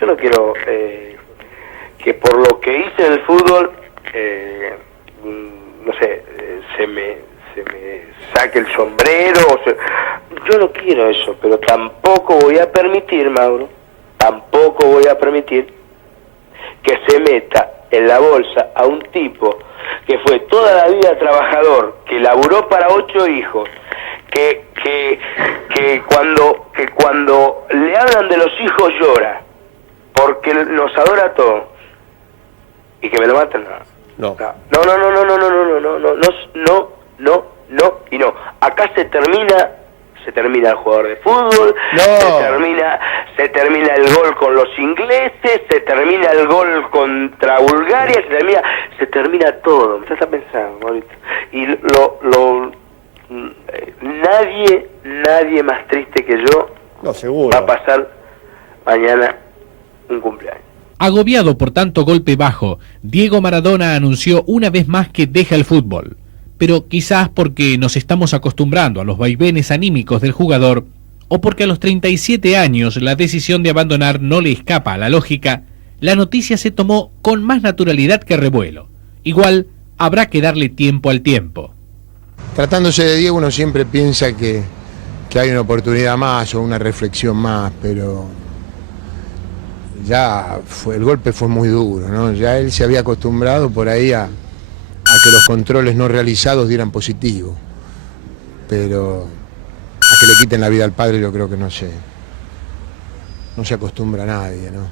Yo no quiero que por lo que hice en el fútbol, no sé, se me saque el sombrero. Yo no quiero eso, pero tampoco voy a permitir, Mauro, tampoco voy a permitir que se meta en la bolsa a un tipo que fue toda la vida trabajador, que laburó para 8 hijos, que cuando le hablan de los hijos llora, porque nos adora a todos, y que me lo maten. No. Y no. Acá se termina el jugador de fútbol, se termina el gol con los ingleses, se termina el gol contra Bulgaria, se termina todo. ¿Qué estás pensando ahorita? Y nadie más triste que yo seguro. va a pasar mañana un cumpleaños. Agobiado por tanto golpe bajo, Diego Maradona anunció una vez más que deja el fútbol. Pero quizás porque nos estamos acostumbrando a los vaivenes anímicos del jugador, o porque a los 37 años la decisión de abandonar no le escapa a la lógica, la noticia se tomó con más naturalidad que revuelo. Igual, habrá que darle tiempo al tiempo. Tratándose de Diego, uno siempre piensa que hay una oportunidad más o una reflexión más, pero ya el golpe fue muy duro, ¿no? Ya él se había acostumbrado por ahí a que los controles no realizados dieran positivo, pero a que le quiten la vida al padre yo creo que no se acostumbra a nadie, ¿no?